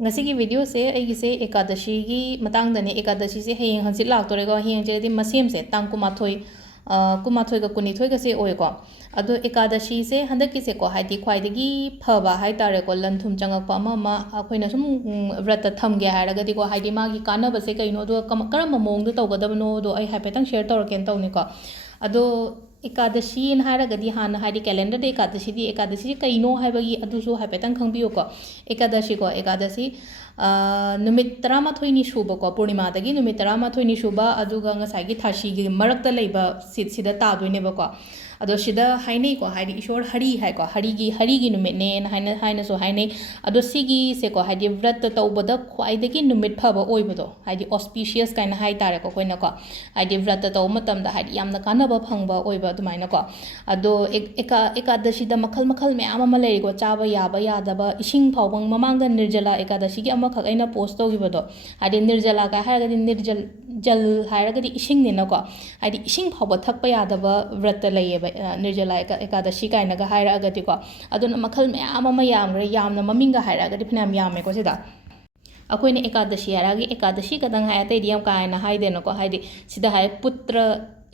ꯉꯁꯤꯒꯤ ꯚꯤꯗꯤꯑꯣꯁꯦ ꯑꯩꯒꯤꯁꯦ ꯑꯦꯀꯥꯗꯁꯤꯒꯤ ꯃꯇꯥꯡꯗꯅꯦ ꯑꯦꯀꯥꯗꯁꯤꯁꯦ ꯍꯌꯦꯡ ꯍꯪꯆꯤꯠ ꯂꯥꯛꯇꯣꯔꯦꯀꯣ ꯍꯌꯦꯡꯁꯦꯗꯤ ꯃꯁꯦꯝꯁꯦ ꯇꯥꯡ 12ꯒ 22ꯒꯁꯦ ꯑꯣꯏꯀꯣ ꯑꯗꯣ ꯑꯦꯀꯥꯗꯁꯤꯁꯦ ꯍꯟꯗꯛꯀꯤꯁꯦꯀꯣ ꯍꯥꯏꯗꯤ ꯈ꯭ꯋꯥꯏꯗꯒꯤ ꯐꯕ ꯍꯥꯏꯇꯥꯔꯦꯀꯣ ꯂꯟ ꯊꯨꯝ ꯆꯪꯉꯛꯄ ꯑꯃ ꯑꯩꯈꯣꯏꯅ ꯁꯨꯝ व्ꯔꯇ ꯊꯝꯒꯦ ꯍꯥꯏꯔꯒꯗꯤꯀꯣ ꯍꯥꯏꯗꯤ ꯃꯥꯒꯤ ꯀꯥꯟꯅꯕꯁꯦ ꯀꯩꯅꯣ ꯑꯗꯨꯒ ꯀꯔꯝꯕ ꯃꯑꯣꯡꯗ ꯇꯧꯒꯗꯕꯅꯣꯗꯣ ꯑꯩ ꯍꯥꯏꯐꯦꯠꯇꯪ ꯁꯦꯌꯔ ꯇꯧꯔꯛꯀꯦꯅ ꯇꯧꯅꯤꯀꯣ ꯑꯗꯣ ꯑꯦꯀꯥꯗꯁꯤꯅ ꯍꯥꯏꯔꯒꯗꯤ ꯍꯥꯟꯅ ꯍꯥꯏꯗꯤ ꯀꯦꯂꯦꯟꯗꯔꯗ ꯑꯦꯀꯥꯗꯁꯤ ꯀꯩꯅꯣ ꯍꯥꯏꯕꯒꯤ ꯑꯗꯨꯁꯨ ꯍꯥꯏꯐꯦꯠꯇꯪ ꯈꯪꯕꯤꯌꯨꯀꯣ ꯑꯦꯀꯥꯗꯁꯤ ꯅꯨꯃꯤꯠ 12ꯅꯤ ꯁꯨꯕꯀꯣ ꯄꯨꯔꯅꯤꯃꯥꯗꯒꯤ ꯅꯨꯃꯤꯠ 12ꯅꯤ ꯁꯨꯕ ꯑꯗꯨꯒ ꯉꯁꯥꯏꯒꯤ ꯊꯥꯁꯤꯒꯤ ꯃꯔꯛꯇ ꯂꯩꯕ ꯁꯤꯗ ꯇꯥꯗꯣꯏꯅꯦꯕꯀꯣ ꯑꯗꯣ ꯁꯤꯗ ꯍꯥꯏꯅꯩꯀꯣ ꯍꯥꯏꯗꯤ ꯏꯁꯣꯔ ꯍꯔꯤ ꯍꯥꯏꯀꯣ ꯍꯔꯤꯒꯤ ꯅꯨꯃꯤꯠꯅꯦꯅ ꯍꯥꯏꯅꯁꯨ ꯍꯥꯏꯅꯩ ꯑꯗꯣ ꯁꯤꯒꯤꯁꯦꯀꯣ ꯍꯥꯏꯗꯤ व्रत ꯇꯧꯕꯗ ꯈ꯭ꯋꯥꯏꯗꯒꯤ ꯅꯨꯃꯤꯠ ꯐꯕ ꯑꯣꯏꯕꯗꯣ ꯍꯥꯏꯗꯤ ꯑꯣꯁꯄꯤशिꯌꯁ ꯀꯥꯏꯅ ꯍꯥꯏꯇꯥꯔꯦꯀꯣ ꯑꯩꯈꯣꯏꯅꯀꯣ ꯍꯥꯏꯗꯤ व्रत ꯇꯧꯕ ꯃꯇꯝꯗ ꯍꯥꯏꯗꯤ ꯌꯥꯝꯅ ꯀꯥꯟꯅꯕ ꯐꯪꯕ ꯑꯣꯏꯕ ꯑꯗꯨꯃꯥꯏꯅꯀꯣ ꯑꯗꯣ ꯑꯦꯀꯥꯗꯁꯤꯗ ꯃꯈꯜ ꯃꯌꯥꯝ ꯑꯃ ꯂꯩꯔꯤꯀꯣ ꯆꯥꯕ ꯌꯥꯕ ꯌꯥꯗꯕ ꯏꯁꯤꯡ ꯐꯥꯎꯕ ꯃꯃꯥꯡꯗ ꯅꯤꯔꯖꯂꯥ ꯑꯦꯀꯥꯗꯁꯤꯒꯤ ꯑꯃꯈꯛ ꯑꯩꯅ ꯄꯣꯁ ꯇꯧꯈꯤꯕꯗꯣ ꯍꯥꯏꯗꯤ ꯅꯤꯔꯖꯂꯥꯒ ꯍꯥꯏꯔꯒꯗꯤ ꯖꯜ ꯍꯥꯏꯔꯒꯗꯤ ꯏꯁꯤꯡꯅꯤꯅꯀꯣ ꯍꯥꯏꯗꯤ ꯏꯁꯤꯡ ꯐꯥꯎꯕ ꯊꯛꯄ ꯌꯥꯗꯕ व्रत ꯂꯩꯌꯦꯕ ꯅꯤꯔꯖꯂꯥ ꯑꯦꯀꯥꯗꯁꯤ ꯀꯥꯏꯅꯒ ꯍꯥꯏꯔꯛꯑꯒꯗꯤꯀꯣ ꯑꯗꯨꯅ ꯃꯈꯜ ꯃꯌꯥꯝ ꯑꯃ ꯌꯥꯝꯈ꯭ꯔꯦ ꯌꯥꯝꯅ ꯃꯃꯤꯡꯒ ꯍꯥꯏꯔꯛꯑꯒꯗꯤ ꯐꯅꯌꯥꯝ ꯌꯥꯝꯃꯦꯀꯣ ꯁꯤꯗ ꯑꯩꯈꯣꯏꯅ ꯑꯦꯀꯥꯗꯁꯤ ꯍꯥꯏꯔꯒ ꯑꯦꯀꯥꯗꯁꯤ ꯈꯇꯪ ꯍꯥꯏ ꯑꯇꯩꯗꯤ ꯌꯥꯝ ꯀꯥ ꯍꯦꯟꯅ ꯍꯥꯏꯗꯦꯅꯀꯣ ꯍꯥꯏꯗꯤ ꯁꯤꯗ ꯍꯥꯏ ꯄꯨꯇ꯭ꯔ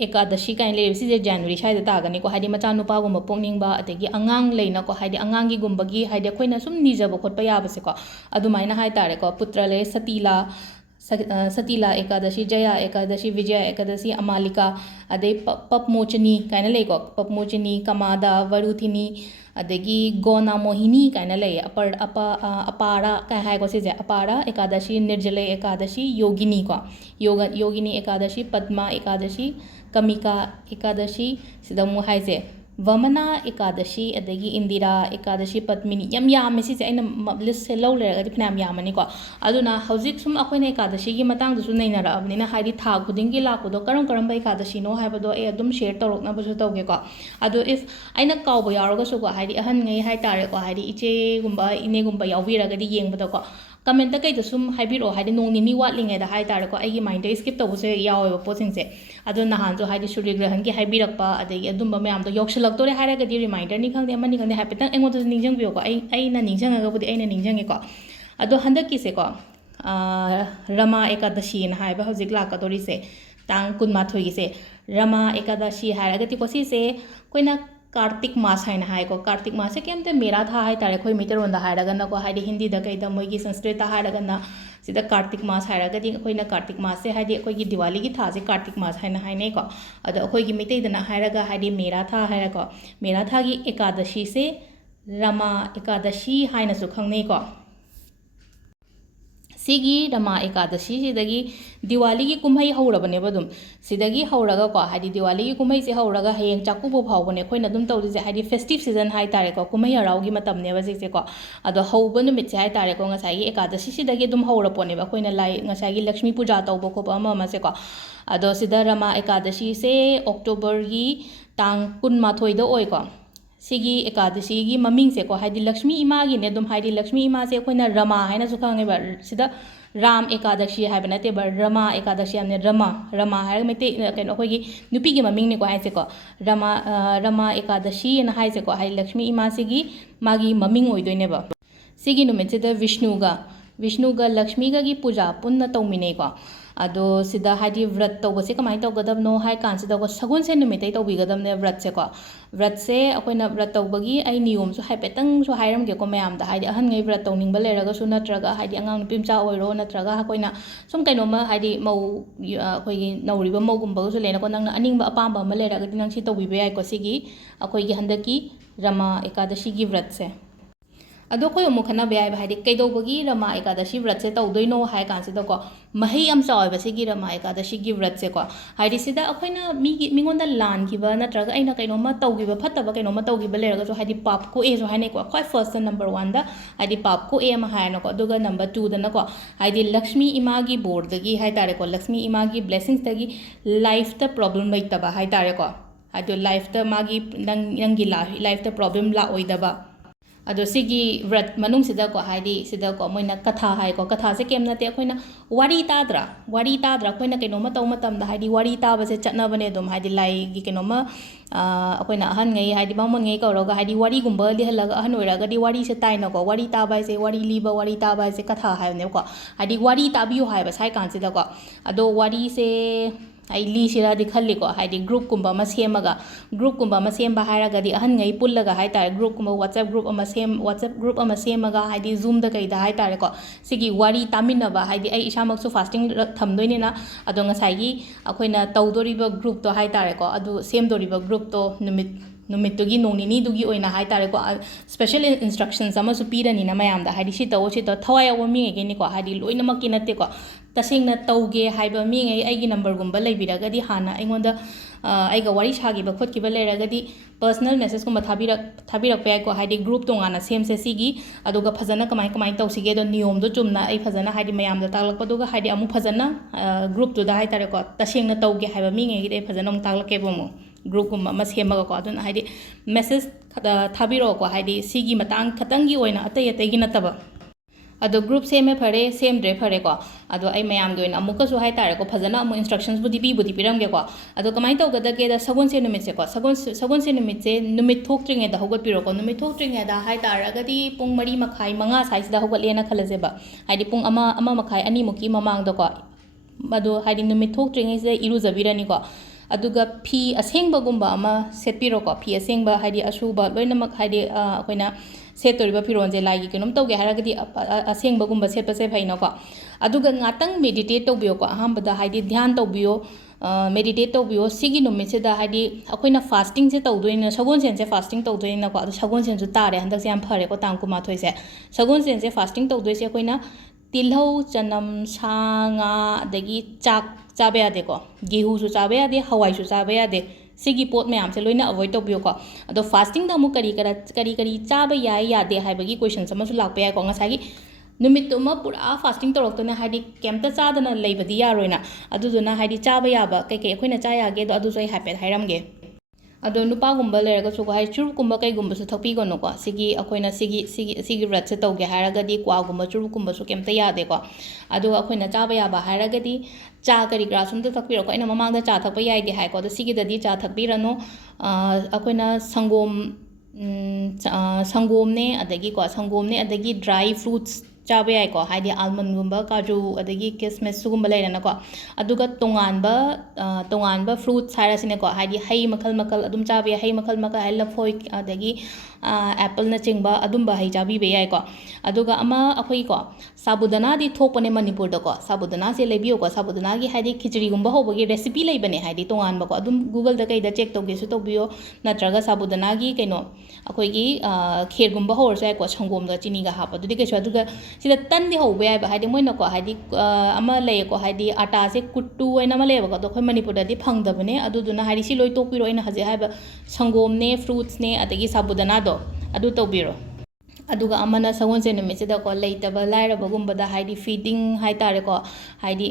ꯑꯦꯀꯥꯗꯁꯤ ꯀꯥꯏꯅ ꯂꯩꯔꯤꯕ ꯁꯤꯁꯦ ꯖꯅꯋꯥꯔꯤ ꯁ꯭ꯋꯥꯏꯗ ꯇꯥꯒꯅꯤꯀꯣ ꯍꯥꯏꯗꯤ ꯃꯆꯥꯅꯨꯄꯥꯒꯨꯝꯕ ꯄꯣꯛꯅꯤꯡꯕ ꯑꯗꯒꯤ ꯑꯉꯥꯡ ꯂꯩꯅꯀꯣ ꯍꯥꯏꯗꯤ ꯑꯉꯥꯡꯒꯤꯒꯨꯝꯕꯒꯤ ꯍꯥꯏꯗꯤ ꯑꯩꯈꯣꯏꯅ ꯁꯨꯝ ꯅꯤꯖꯕ ꯈꯣꯠꯄ ꯌꯥꯕꯁꯦꯀꯣ ꯑꯗꯨꯃꯥꯏꯅ ꯍꯥꯏꯇꯥꯔꯦꯀꯣ ꯄꯨꯇ꯭ꯔ ꯂꯩ ꯁꯇꯤꯂꯥ ꯑꯦꯀꯥꯗꯁꯤ ꯖया ꯑꯦꯀꯥꯗꯁꯤ ꯕꯤꯖया ꯑꯦꯀꯥꯗꯁꯤ ꯑꯃꯥꯂꯤꯀꯥ ꯑꯗꯩ ꯄꯞꯃꯣꯆꯅꯤ ꯀꯥꯏꯅ ꯂꯩꯀꯣ ꯄꯞꯃꯣꯆꯅꯤ ꯀꯃꯥꯗꯥ ꯋꯥꯔꯨꯊꯤꯅꯤ ꯑꯗꯒꯤ ꯒꯣꯅꯥ ꯃꯣꯍꯤꯅꯤ ꯀꯥꯏꯅ ꯂꯩꯌꯦ ꯑꯄꯥꯔꯥ ꯀꯥꯏ ꯍꯥꯏꯀꯣ ꯁꯤꯁꯦ ꯑꯄꯥꯔꯥ ꯑꯦꯀꯥꯗꯁꯤ ꯅꯤꯔꯖꯂ ꯑꯦꯀꯥꯗꯁꯤ ꯌꯣगिनी को योगिनी एकादशी पद्मा एकादशी कमिका एकादशी सिदा मु हाइजे वमना एकादशी अदगी इंदिरा एकादशी पद्मिनी यम याम सिसे अइना लिस्ट से लौ लेरगदि फनाम यामनी को अदुना हौजिक सुम अखोइना एकादशी गी मतंग दुसु नैनरअबनिना हाइदि था खुदिंगी लाकोदो करम एकादशी नो हाइबदो ए अदुम शेयर तौरकनबसु तौगे को अदो इफ अइना काउबो यावरगसु को हाइदि अहन ngei हाइतारे को हाइदि इचे गुम्बा इने गुम्बा याविरगदि येंगबदो को कमेंट कई सुम हाइबिरो हाइदि नोंग निनी वाटलिंगेदा हाइतारेको अइगी माइंड स्किप तौबसे यावेबो पोसिंगसे अदो नहानजो हाइदि सूर्यग्रहण की हाइबिरकपा अदगी अदुम्बा मयामदो यौसलक्तोरे हाइरगदि रिमाइंडर नि खंगदे अमनि खंगदे हाइपेतंग एंगोदो निंजंगबियोको अइना निंजंगगबुदि अइना निंजंगेको अदो हंदकिसेको रमा एकादशी ना हाइबा हौजिक लाकदोरिसे तांग 22 गिसे रमा एकादशी हाइरगदि को सिसे कोइना कार्तिक मास है हाइको कार्तिक मास केमते मेरा था है तारे खोई मितरोंदा हाइरगनको हाइदि हिंदी दा कई दा मोइगी संस्कृत ता हाइरगना सिदा कार्तिक मास हाइरगदि खोइना कार्तिक मास से हाइदि खोइगी दिवाली की था से कार्तिक मास है हाइनेको अदो खोइगी मितैदना हाइरगा हाइदि मेरा था हाइरको मेरा था की एकादशी से रमा एकादशी हाइनसु खंगनेको सिगी रमा एकादशी सिदगी दिवाली की कुम्हई हौरबनेबा दुम सिदगी हौरगा को हाइदि दिवाली की कुम्हई से हौरगा हयेंग चाकुबो फावबने खोइना दुम तौदिसे हाइदि फेस्टिव सीजन हाइ तारेको कुम्हई हराउगी मतमनेबा सिसे को अदो हौब नुमित से हाइ तारेको ngसाई एकादशी सिदगी दुम हौरपोनेबा खोइना लाई ngसाई लक्ष्मी पूजा तौबो खोप अमा से को अदो सिदा रमा एकादशी से अक्टोबर की तांग 22 दा ओइको सिगी एकादशी की ममिंग से को हाइदि लक्ष्मी इमा की ने दुम हाइदि लक्ष्मी इमा से खोइना रमा हाइना सु खंगेबा सिदा राम एकादशी हाइबा नतेबा रमा एकादशी हमने रमा हाइ मेते कैनो खोइगी नुपी की ममिंग ने को हाइसे को रमा एकादशी ना हाइसे को हाइ लक्ष्मी इमा सिगी मागी ममिंग ओइदोइनेबा सिगी नुमित सिदा विष्णुगा लक्ष्मीगा की पूजा पुन्ना तौमिने को अदो सिदा हाइदि व्रत तौबसे कमाइ तौगदबनो हाइ कानसिदा को सगुन से नुमितै तौबिगदबने व्रत से को व्रत से अखोइना व्रत तौबगी आई नियम सु हाइपेतंग सु हाइरमगे को मयाम दा हाइदि अहन ngei व्रत तौनिंगबा लेरगा सु नत्रगा हाइदि अंगांग नुपिमचा ओइरो नत्रगा अखोइना सुम कैनोमा हाइदि मौ अखोइगी नौरिबा मौगुम्बा सु लेना को नंगना अनिंगबा अपाम्बा अमा लेरगा दि नंग सि तौबिबा याइ को सिगी अखोइगी हंदकी रमा एकादशी की व्रत से अदो कोई अमुक खना बयाय भाई कईदौबगी रमा एकादशी व्रत से तौदोइनो हाइ कांसिदा को मही अम चावबा सिगी रमा एकादशी की व्रत से को हाइदि सिदा अखोइना मिगोंदा लानखिबा नत्रगा अइना कैनोमा तौगिबा फत्तबा कैनोमा तौगिबा लेरगा जो हाइदि पाप को ए जो हाइने को क्वाइ फर्स्ट नंबर 1 दा हाइदि पाप को ए अमा हायनो को अदुगा नंबर 2 दा नको हाइदि लक्ष्मी इमा की बोर्ड दगी हाइ तारे को लक्ष्मी इमा की ब्लेसिंग्स दगी लाइफ दा प्रॉब्लम लैतबा हाइ तारे को हाइदो लाइफ दा मागी नंगी लाइफ दा प्रॉब्लम ला ओइदबा ꯑꯗꯣ ꯁꯤꯒꯤ ꯕ꯭ꯔꯠ ꯃꯅꯨꯡꯁꯤꯗꯀꯣ ꯍꯥꯏꯗꯤ ꯁꯤꯗꯀꯣ ꯃꯣꯏꯅ ꯀꯊꯥ ꯍꯥꯏꯀꯣ ꯀꯊꯥꯁꯦ ꯀꯩꯝ ꯅꯠꯇꯦ ꯑꯩꯈꯣꯏꯅ ꯋꯥꯔꯤ ꯇꯥꯗ꯭ꯔꯥ ꯑꯩꯈꯣꯏꯅ ꯀꯩꯅꯣꯝꯃ ꯇꯧꯕ ꯃꯇꯝꯗ ꯍꯥꯏꯗꯤ ꯋꯥꯔꯤ ꯇꯥꯕꯁꯦ ꯆꯠꯅꯕꯅꯦ ꯑꯗꯨꯝ ꯍꯥꯏꯗꯤ ꯂꯥꯏꯒꯤ ꯀꯩꯅꯣꯝꯃ ꯑꯩꯈꯣꯏꯅ ꯑꯍꯟꯉꯩ ꯍꯥꯏꯗꯤ ꯕꯥꯃꯣꯟꯉꯩ ꯀꯧꯔꯒ ꯍꯥꯏꯗꯤ ꯋꯥꯔꯤꯒꯨꯝꯕ ꯂꯤꯍꯜꯂꯒ ꯑꯍꯟ ꯑꯣꯏꯔꯒꯗꯤ ꯋꯥꯔꯤꯁꯦ ꯇꯥꯏꯅꯀꯣ ꯋꯥꯔꯤ ꯇꯥꯕ ꯍꯥꯏꯁꯦ ꯋꯥꯔꯤ ꯂꯤꯕ ꯋꯥꯔꯤ ꯇꯥꯕ ꯍꯥꯏꯁꯦ ꯀꯊꯥ ꯍꯥꯏꯕꯅꯦꯕꯀꯣ ꯍꯥꯏꯗꯤ ꯋꯥꯔꯤ ꯇꯥꯕꯤꯌꯨ ꯍꯥꯏꯕ ꯁꯥꯏ ꯀꯥꯟꯁꯤꯗꯀꯣ ꯑꯗꯣ ꯋꯥꯔꯤꯁꯦ ꯑꯩ ꯂꯤꯁꯤꯔꯗꯤ ꯈꯜꯂꯤꯀꯣ ꯍꯥꯏꯗꯤ ꯒ꯭ꯔꯨꯞꯀꯨꯝꯕ ꯑꯃ ꯁꯦꯝꯃꯒ ꯒ꯭ꯔꯨꯞꯀꯨꯝꯕ ꯑꯃ ꯁꯦꯝꯕ ꯍꯥꯏꯔꯒꯗꯤ ꯑꯍꯟꯉꯩ ꯄꯨꯜꯂꯒ ꯍꯥꯏꯇꯥꯔꯦ ꯒ꯭ꯔꯨꯞꯀꯨꯝꯕ ꯋꯥꯆꯞ ꯒ꯭ꯔꯨꯞ ꯑꯃ ꯁꯦꯝꯃꯒ ꯍꯥꯏꯗꯤ ꯖꯨꯝꯗ ꯀꯩꯗ ꯍꯥꯏꯇꯥꯔꯦꯀꯣ ꯁꯤꯒꯤ ꯋꯥꯔꯤ ꯇꯥꯃꯤꯟꯅꯕ ꯍꯥꯏꯗꯤ ꯑꯩ ꯏꯁꯥꯃꯛꯁꯨ ꯐꯥꯁꯇꯤꯡ ꯊꯝꯗꯣꯏꯅꯤꯅ ꯑꯗꯣ ꯉꯁꯥꯏꯒꯤ ꯑꯩꯈꯣꯏꯅ ꯇꯧꯗꯣꯔꯤꯕ ꯒ꯭ꯔꯨꯞꯇꯣ ꯍꯥꯏꯇꯥꯔꯦꯀோ ꯑꯗꯨ ꯁꯦꯝꯗꯣꯔꯤꯕ ꯒ꯭ꯔꯨꯞꯇꯣ ꯅꯨꯃꯤꯠꯇꯨꯒꯤ ꯅꯣꯡ ꯅꯤꯅꯤꯗꯨꯒꯤ ꯑꯣꯏꯅ ꯍꯥꯏꯇꯥꯔꯦꯀꯣ ꯁ꯭ꯄꯦꯁꯦꯜ ꯏꯟꯁꯇ꯭ꯔꯛꯁꯟꯁ ꯑꯃꯁꯨ ꯄꯤꯔꯅꯤꯅ ꯃꯌꯥꯝꯗ ꯍꯥꯏꯗꯤ ꯁꯤ ꯇꯧꯑꯣ ꯁꯤ ꯇꯧꯑꯣ ꯊꯋꯥꯏ ꯌꯥꯎꯕ ꯃꯤꯉꯩꯒꯤꯅꯤꯀꯣ ꯍꯥꯏꯗꯤ ꯂꯣꯏꯅꯃꯛꯀꯤ ꯅꯠꯇꯦꯀꯣ ꯇꯁꯦꯡꯅ ꯇꯧꯒꯦ ꯍꯥꯏꯕ ꯃꯤꯉꯩ ꯑꯩꯒꯤ ꯅꯝꯕꯔꯒꯨꯝꯕ ꯂꯩꯕꯤꯔꯒꯗꯤ ꯍꯥꯟꯅ ꯑꯩꯉꯣꯟꯗ ꯑꯩꯒ ꯋꯥꯔꯤ ꯁꯥꯈꯤꯕ ꯈꯣꯠꯈꯤꯕ ꯂꯩꯔꯒꯗꯤ ꯄꯔꯁꯅꯦꯜ ꯃꯦꯁꯦꯁꯀꯨꯝꯕ ꯊꯥꯕꯤꯔꯛꯄ ꯌꯥꯏꯀꯣ ꯍꯥꯏꯗꯤ ꯒ꯭ꯔꯨꯞ ꯇꯣꯉꯥꯟꯅ ꯁꯦꯝꯁꯦ ꯁꯤꯒꯤ ꯑꯗꯨꯒ ꯐꯖꯅ ꯀꯃꯥꯏꯅ ꯇꯧꯁꯤꯒꯦꯗꯣ ꯅꯤꯌꯣꯝꯗꯣ ꯆꯨꯝꯅ ꯑꯩ ꯐꯖꯅ ꯍꯥꯏꯗꯤ ꯃꯌꯥꯝꯗ ꯇꯥꯛꯂꯛꯄꯗꯨꯒ ꯍꯥꯏꯗꯤ ꯑꯃꯨꯛ ꯐꯖꯅ ꯒ꯭ꯔꯨꯞꯇꯨꯗ ꯍꯥꯏꯇꯥꯔꯦꯀꯣ ꯇꯁꯦꯡꯅ ꯇꯧꯒꯦ ꯍꯥꯏꯕ ꯃꯤꯉꯩꯒꯤꯗꯤ ꯑꯩ ꯐꯖꯅ ꯑꯃꯨꯛ ꯇꯥꯛꯂꯛꯀꯦꯕ ꯑꯃꯨꯛ ꯒ꯭ꯔꯨꯞꯀꯨꯝꯕ ꯑꯃ ꯁꯦꯝꯃꯒꯀꯣ ꯑꯗꯨꯅ ꯍꯥꯏꯗꯤ ꯃꯦꯁꯦꯁ ꯊꯥꯕꯤꯔꯛꯑꯣꯀꯣ ꯍꯥꯏꯗꯤ ꯁꯤꯒꯤ ꯃꯇꯥꯡ ꯈꯇꯪꯒꯤ ꯑꯣꯏꯅ ꯑꯇꯩꯒꯤ ꯅꯠꯇꯕ ꯑꯗꯣ ꯒ꯭ꯔꯨꯞ ꯁꯦꯝꯃꯦ ꯐꯔꯦ ꯁꯦꯝꯗ꯭ꯔꯦ ꯐꯔꯦꯀೋ ꯑꯗꯣ ꯑꯩ ꯃꯌꯥꯝꯒꯤ ꯑꯣꯏꯅ ꯑꯃꯨꯛꯀꯁꯨ ꯍꯥꯏꯇꯥꯔꯦꯀꯣ ꯐꯖꯅ ꯑꯃꯨꯛ ꯏꯟꯁꯇ꯭ꯔꯛꯁꯟꯁꯕꯨꯗꯤ ꯄꯤꯔꯝꯒꯦꯀꯣ ꯑꯗꯣ ꯀꯃꯥꯏꯅ ꯇꯧꯒꯗꯒꯦꯗ ꯁꯒꯣꯜꯁꯦꯟ ꯅꯨꯃꯤꯠꯁꯦꯀꯣ ꯁꯒꯣꯜꯁꯦꯟ ꯅꯨꯃꯤꯠꯁꯦ ꯅꯨꯃꯤꯠ ꯊꯣꯛꯇ꯭ꯔꯤꯉꯩꯗ ꯍꯧꯒꯠꯄꯤꯔꯣꯀꯣ ꯅꯨꯃꯤꯠ ꯊꯣꯛꯇ꯭ꯔꯤꯉꯩꯗ ꯍꯥꯏꯇꯥꯔꯒꯗꯤ ꯄꯨꯡ 4:30 5 ꯁꯥꯏꯁꯤꯗ ꯍꯧꯒꯠꯂꯦꯅ ꯈꯜꯂꯁꯦꯕ ꯍꯥꯏꯗꯤ ꯄꯨꯡ 1:30 2 ꯃꯃꯥꯡꯗꯀꯣ ꯑꯗꯣ ꯍꯥꯏꯗꯤ ꯅꯨꯃꯤꯠ ꯊꯣꯛꯇ꯭ꯔꯤꯉꯩꯁꯤꯗ ꯏꯔꯨꯖꯕꯤꯔꯅꯤꯀோ ꯑꯗꯨꯒ ꯐꯤ ꯑꯁꯦꯡꯕꯒꯨꯝꯕ ꯑꯃ ꯁꯦꯠꯄꯤꯔꯣꯀꯣ ꯐꯤ ꯑꯁꯦꯡꯕ ꯍꯥꯏꯗꯤ ꯑꯁꯨꯕ ꯂꯣꯏꯅꯃꯛ ꯍꯥꯏꯗꯤ ꯑꯩꯈꯣꯏꯅ ꯁꯦꯠꯇꯣꯔꯤꯕ ꯐꯤꯔꯣꯟꯁꯦ ꯂꯥꯏꯒꯤ ꯀꯩꯅꯣꯝ ꯇꯧꯒꯦ ꯍꯥꯏꯔꯒꯗꯤ ꯑꯁꯦꯡꯕꯒꯨꯝꯕ ꯁꯦꯠꯄꯁꯦ ꯐꯩꯅꯀꯣ ꯑꯗꯨꯒ ꯉꯥꯛꯇꯪ ꯃꯦꯗꯤꯇꯦꯠ ꯇꯧꯕꯤꯌꯣꯀꯣ ꯑꯍꯥꯟꯕꯗ ꯍꯥꯏꯗꯤ ꯙ꯭ꯌꯥꯟ ꯇꯧꯕꯤꯌꯣ ꯃꯦꯗꯤꯇꯦꯠ ꯇꯧꯕꯤꯌꯣ ꯁꯤꯒꯤ ꯅꯨꯃꯤꯠꯁꯤꯗ ꯍꯥꯏꯗꯤ ꯑꯩꯈꯣꯏꯅ ꯐꯥꯁꯇꯤꯡꯁꯦ ꯇꯧꯗꯣꯏꯅꯤꯅ ꯁꯒꯣꯜꯁꯦꯟꯁꯦ ꯐꯥꯁꯇꯤꯡ ꯇꯧꯗꯣꯏꯅꯤꯅꯀꯣ ꯑꯗꯣ ꯁꯒꯣꯜꯁꯦꯟꯁꯨ ꯇꯥꯔꯦ ꯍꯟꯗꯛꯁꯦ ꯌꯥꯝ ꯐꯔꯦꯀꯣ ꯇꯥꯡ 12ꯁꯦ ꯁꯒꯣꯜꯁꯦꯟꯁꯦ ꯐꯥꯁꯇꯤꯡ ꯇꯧꯗꯣꯏꯁꯦ ꯑꯩꯈꯣꯏꯅ ꯇꯤꯜꯍꯧ ꯆꯅꯝ ꯁꯥ ꯉꯥ ꯑꯗꯒꯤ ꯆꯥꯛ ꯆꯥꯕ ꯌꯥꯗꯦꯀꯣ ꯒꯦꯍꯨꯁꯨ ꯆꯥꯕ ꯌꯥꯗꯦ ꯍꯋꯥꯏꯁꯨ ꯆꯥꯕ ꯌꯥꯗꯦ ꯁꯤꯒꯤ ꯄꯣꯠ ꯃꯌꯥꯝꯁꯦ ꯂꯣꯏꯅ ꯑꯦꯚꯣꯏꯗ ꯇꯧꯕꯤꯌꯨꯀꯣ ꯑꯗꯣ ꯐꯥꯁꯇꯤꯡꯗ ꯑꯃꯨꯛ ꯀꯔꯤ ꯆꯥꯕ ꯌꯥꯏ ꯌꯥꯗꯦ ꯍꯥꯏꯕꯒꯤ ꯀꯣꯏꯁꯟꯁ ꯑꯃꯁꯨ ꯂꯥꯛꯄ ꯌꯥꯏꯀꯣ ꯉꯁꯥꯏꯒꯤ ꯅꯨꯃꯤꯠꯇꯨꯃ ꯄꯨꯔꯥ ꯐꯥꯁꯇꯤꯡ ꯇꯧꯔꯛꯇꯣꯏꯅ ꯍꯥꯏꯗꯤ ꯀꯩꯝꯇ ꯆꯥꯗꯅ ꯂꯩꯕꯗꯤ ꯌꯥꯔꯣꯏꯅ ꯑꯗꯨꯗꯨꯅ ꯍꯥꯏꯗꯤ ꯆꯥꯕ ꯌꯥꯕ ꯀꯩꯀꯩ ꯑꯩꯈꯣꯏꯅ ꯆꯥ ꯌꯥꯒꯦꯗꯣ ꯑꯗꯨꯁꯨ ꯑꯩ ꯍꯥꯏꯐꯦꯠ ꯍꯥꯏꯔꯝꯒꯦ ꯑꯗꯣ ꯅꯨꯄꯥꯒꯨꯝꯕ ꯂꯩꯔꯒꯁꯨ ꯍꯥꯏꯗꯤ ꯆꯨꯔꯨꯞꯀꯨꯝꯕ ꯀꯩꯒꯨꯝꯕꯁꯨ ꯊꯛꯄꯤꯒꯅꯨꯀꯣ ꯑꯩꯈꯣꯏꯅ ꯁꯤꯒꯤ व्रतꯁꯦ ꯇꯧꯒꯦ ꯍꯥꯏꯔꯒꯗꯤ ꯀ꯭ꯋꯥꯒꯨꯝꯕ ꯆꯨꯔꯨꯞꯀꯨꯝꯕꯁꯨ ꯀꯩꯝꯇ ꯌꯥꯗꯦꯀꯣ ꯑꯗꯨꯒ ꯑꯩꯈꯣꯏꯅ ꯆꯥꯕ ꯌꯥꯕ ꯍꯥꯏꯔꯒꯗꯤ ꯆꯥ ꯀꯔꯤ ꯀꯔꯥ ꯁꯨꯝꯇ ꯊꯛꯄꯤꯔꯣꯀꯣ ꯑꯩꯅ ꯃꯃꯥꯡꯗ ꯆꯥ ꯊꯛꯄ ꯌꯥꯏꯗꯤ ꯍꯥꯏꯀꯣ ꯑꯗꯣ ꯁꯤꯒꯤꯗꯗꯤ ꯆꯥ ꯊꯛꯄꯤꯔꯅꯨ ꯑꯩꯈꯣꯏꯅ ꯁꯪꯒꯣꯝꯅꯦ ꯑꯗꯒꯤ ꯗ꯭ꯔꯥꯏ ꯐ꯭ꯔꯨꯠꯁ ꯆꯥꯕ ꯌꯥꯏꯀꯣ ꯍꯥꯏꯗꯤ ꯑꯜꯃꯟꯒꯨꯝꯕ ꯀꯥꯖꯨ ꯑꯗꯒꯤ ꯀꯤꯁꯃꯤꯁ ꯁꯤꯒꯨꯝꯕ ꯂꯩꯔꯦꯅꯀꯣ ꯑꯗꯨꯒ ꯇꯣꯉꯥꯟꯕ ꯐ꯭ꯔꯨꯠꯁ ꯍꯥꯏꯔꯁꯤꯅꯦꯀꯣ ꯍꯥꯏꯗꯤ ꯍꯩ ꯃꯈꯜ ꯑꯗꯨꯝ ꯆꯥꯕ ꯌꯥꯏ ꯍꯩ ꯃꯈꯜ ꯍꯥꯏꯗꯤ ꯂꯐꯣꯏ ꯑꯗꯒꯤ ꯑꯦꯄꯜꯅꯆꯤꯡꯕ ꯑꯗꯨꯝꯕ ꯍꯩ ꯆꯥꯕꯤꯕ ꯌꯥꯏꯀꯣ ꯑꯗꯨꯒ ꯑꯩꯈꯣꯏꯀꯣ ꯁꯥꯕꯨꯗꯅꯥꯗꯤ ꯊꯣꯛꯄꯅꯦ ꯃꯅꯤꯄꯨꯔꯗꯀꯣ ꯁꯥꯕꯨꯗꯅꯥꯁꯦ ꯂꯩꯕꯤꯌꯨꯀꯣ ꯁꯥꯕꯨꯗꯅꯥꯒꯤ ꯍꯥꯏꯗꯤ ꯈꯤꯆꯔꯤꯒꯨꯝꯕ ꯍꯧꯕꯒꯤ ꯔꯦꯁꯤꯄꯤ ꯂꯩꯕꯅꯦ ꯍꯥꯏꯗꯤ ꯇꯣꯉꯥꯟꯕꯀꯣ ꯑꯗꯨꯝ ꯒꯨꯒꯜꯗ ꯀꯩꯗ ꯆꯦꯛ ꯇꯧꯒꯦꯁꯨ ꯇꯧꯕꯤꯌꯣ ꯅꯠꯇ꯭ꯔꯒ ꯁꯥꯕꯨꯗꯅꯥꯒꯤ ꯀꯩꯅꯣ ꯑꯩꯈꯣꯏꯒꯤ ꯈꯦꯔꯒꯨꯝꯕ ꯍꯧꯔꯁꯨ ꯌꯥꯏꯀꯣ ꯁꯪꯒꯣꯝꯒ ꯆꯤꯅꯤꯒ ꯍꯥꯞꯄꯗꯨꯗꯤ ꯀꯩꯁꯨ ꯑꯗꯨꯒ ꯁꯤꯗ ꯇꯟꯗꯤ ꯍꯧꯕ ꯌꯥꯏꯕ ꯍꯥꯏꯗꯤ ꯃꯣꯏꯅꯀꯣ ꯍꯥꯏꯗꯤ ꯑꯃ ꯂꯩꯌꯦꯀꯣ ꯍꯥꯏꯗꯤ ꯑꯥꯇꯥꯁꯦ ꯀꯨꯠꯇꯨ ꯍꯥꯏꯅ ꯑꯃ ꯂꯩꯌꯦꯕꯀꯣ ꯑꯗꯣ ꯑꯩꯈꯣꯏ ꯃꯅꯤꯄꯨꯔꯗꯗꯤ ꯐꯪꯗꯕꯅꯦ ꯑꯗꯨꯗꯨꯅ ꯍꯥꯏꯗꯤ ꯁꯤ ꯂꯣꯏ ꯇꯣꯛꯄꯤꯔꯣ ꯑꯩꯅ ꯍꯧꯖꯤꯛ ꯍꯥꯏꯕ ꯁꯪꯒꯣꯝꯅꯦ ꯐ꯭ꯔꯨꯠꯁꯅꯦ ꯑꯗꯒꯤ ꯁꯥꯕꯨꯗꯅꯥꯗꯣ ꯑꯗꯨ ꯇꯧꯕꯤꯔꯣ ꯑꯗꯨꯒ ꯑꯃꯅ ꯁꯒꯣꯜꯁꯦꯟ ꯅꯨꯃꯤꯠꯁꯤꯗꯀꯣ ꯂꯩꯇꯕ ꯂꯥꯏꯔꯕꯒꯨꯝꯕꯗ ꯍꯥꯏꯗꯤ ꯐꯤꯗꯤꯡ ꯍꯥꯏꯇꯥꯔꯦꯀꯣ ꯍꯥꯏꯗꯤ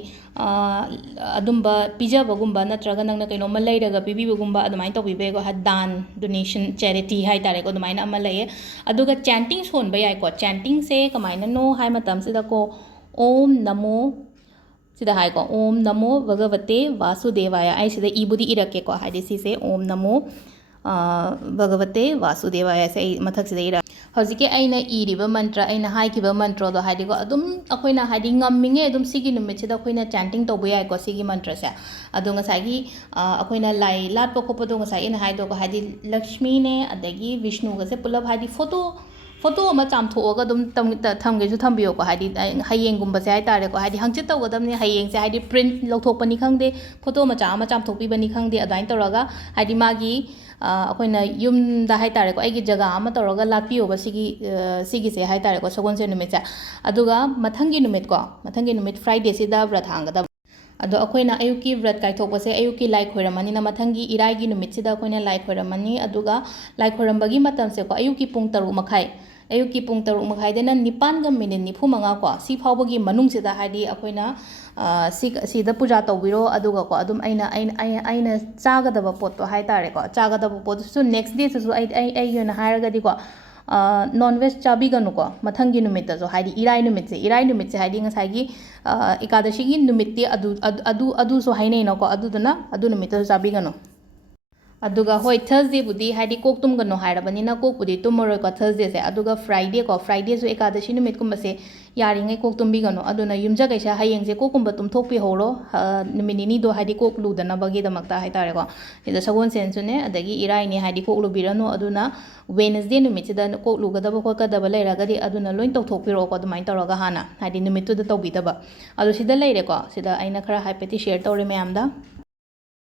ꯑꯗꯨꯝꯕ ꯄꯤꯖꯕꯒꯨꯝꯕ ꯅꯠꯇ꯭ꯔꯒ ꯅꯪꯅ ꯀꯩꯅꯣꯝꯃ ꯂꯩꯔꯒ ꯄꯤꯕꯤꯕꯒꯨꯝꯕ ꯑꯗꯨꯃꯥꯏꯅ ꯇꯧꯕꯤꯕ ꯌꯥꯏꯀꯣ ꯗꯥꯟ ꯗꯣꯅꯦꯁꯟ ꯆꯦꯔꯤꯇꯤ ꯍꯥꯏꯇꯥꯔꯦꯀꯣ ꯑꯗꯨꯃꯥꯏꯅ ꯑꯃ ꯂꯩꯌꯦ ꯑꯗꯨꯒ ꯆꯦꯟꯇꯤꯡ ꯁꯣꯟꯕ ꯌꯥꯏꯀꯣ ꯆꯦꯟꯇꯤꯡꯁꯦ ꯀꯃꯥꯏꯅꯅꯣ ꯍꯥꯏ ꯃꯇꯝꯁꯤꯗꯀꯣ ओम नमो सिदा हाइको ओम नमो भगवते वासुदेवाय आई सिदा इबुदी इरकेको हाइदि सिसे ओम नमो भगवते वासुदेवाय से मथक सिदा इरा हजिके आइना इरिबा मंत्र आइना हाइकिबा मंत्रोदो हाइदिको अदुम अखोइना हाइदि ngamiंगे अदुम सिगी नुमितसिदा अखोइना चैंटिंग तौबा याइको सिगी मंत्र से अदो ngसाइगी अखोइना लाई लाटपो खोपदो ngसाइ इन हाइदोको हाइदि लक्ष्मी ने अदगी विष्णु गसे पुलब हाइदि फोटो अमा चामथोगा अदुम थमगेसु थम्बियोको हाइदि हयेंगुम्बसे हाइतारेको हाइदि हंचित तौगदमने हयेंगसे हाइदि प्रिंट लौथोकपनि खंगदे फोटो मचा अमा चामथोकपिबनि खंगदे अदाइन तौरगा हाइदि मागी अखोइना युमदा हाइतारेको आइगी जगह अमा तौरगा लाटपियोबा सिगिसे हाइतारेको सगोनसे नुमितसे अदुगा मथंगी नुमित फ्राइडे सिदा व्रत हांगदा अदो अखोइना अयुकी व्रत काइथोकपसे अयुकी लाइ खोइरमनिना मथंगी इराइगी नुमितसिदा अखोइना लाइ खोइरमनि अदुगा लाइ खोइरमबगी मतमसेको अयुकी पुंग 3:30 अयुकी पुंग 3:30 निपानगा मिनिट 45 को सी फावबगी मनुंगसिदा हाइदि अखोइना सिदा पूजा तौबिरो अदुगाको अदुम अइना चागदबा पोतो हाइतारेको चागदबा पोतो नेक्स्ट डे सुसु आई हाइरगदिको ꯅꯣꯟ ꯚꯦꯖ ꯆꯥꯕꯤꯒꯅꯨꯀꯣ ꯃꯊꯪꯒꯤ ꯅꯨꯃꯤꯠꯇꯁꯨ ꯍꯥꯏꯗꯤ ꯏꯔꯥꯏ ꯅꯨꯃꯤꯠꯁꯦ ꯍꯥꯏꯗꯤ ꯉꯁꯥꯏꯒꯤ ꯑꯦꯀꯥꯗꯁꯤꯒꯤ ꯅꯨꯃꯤꯠꯇꯤ ꯑꯗꯨꯁꯨ ꯍꯥꯏꯅꯩꯅꯀꯣ ꯑꯗꯨꯗꯨꯅ ꯑꯗꯨ ꯅꯨꯃꯤꯠꯇꯁꯨ ꯆꯥꯕꯤꯒꯅꯨ ꯑꯗꯨꯒ ꯍꯣꯏ ꯊꯔꯁꯗꯦꯕꯨꯗꯤ ꯍꯥꯏꯗꯤ ꯀꯣꯛ ꯇꯨꯝꯒꯅꯣ ꯍꯥꯏꯔꯕꯅꯤꯅ ꯀꯣꯛꯄꯨꯗꯤ ꯇꯨꯝꯃꯔꯣꯏꯀꯣ ꯊꯔꯁꯗꯦꯁꯦ ꯑꯗꯨꯒ ꯐ꯭ꯔꯥꯏꯗꯦꯁꯨ ꯑꯦꯀꯥꯗꯁꯤ ꯅꯨꯃꯤꯠꯀꯨꯝꯕꯁꯦ ꯌꯥꯔꯤꯉꯩ ꯀꯣꯛ ꯇꯨꯝꯕꯤꯒꯅꯨ ꯑꯗꯨꯅ ꯌꯨꯝꯖꯀꯩꯁꯥ ꯍꯌꯦꯡꯁꯦ ꯀꯣꯛꯀꯨꯝꯕ ꯇꯨꯝꯊꯣꯛꯄꯤꯍꯧꯔꯣ ꯅꯨꯃꯤꯠ ꯅꯤꯅꯤꯗꯣ ꯍꯥꯏꯗꯤ ꯀꯣꯛ ꯂꯨꯗꯅꯕꯒꯤꯗꯃꯛꯇ ꯍꯥꯏꯇꯥꯔꯦꯀꯣ ꯁꯤꯗ ꯁꯒꯣꯜꯁꯦꯟꯁꯨꯅꯦ ꯑꯗꯒꯤ ꯏꯔꯥꯏꯅꯦ ꯍꯥꯏꯗꯤ ꯀꯣꯛ ꯂꯨꯕꯤꯔꯅꯨ ꯑꯗꯨꯅ ꯋꯦꯅꯁꯗꯦ ꯅꯨꯃꯤꯠꯁꯤꯗ ꯀꯣꯛ ꯂꯨꯒꯗꯕ ꯈꯣꯠꯀꯗꯕ ꯂꯩꯔꯒꯗꯤ ꯑꯗꯨꯅ ꯂꯣꯏ ꯇꯧꯊꯣꯛꯄꯤꯔꯛꯑꯣꯀꯣ ꯑꯗꯨꯃꯥꯏꯅ ꯇꯧꯔꯒ ꯍꯥꯟꯅ ꯍꯥꯏꯗꯤ ꯅꯨꯃꯤꯠꯇꯨꯗ ꯇꯧꯕꯤꯗꯕ ꯑꯗꯣ ꯁꯤꯗ ꯂꯩꯔꯦꯀꯣ ꯁꯤꯗ ꯑꯩꯅ ꯈꯔ ꯍꯥꯏꯐꯦꯠꯇꯤ ꯁꯦꯌꯔ ꯇꯧꯔꯦ ꯃꯌꯥꯝꯗ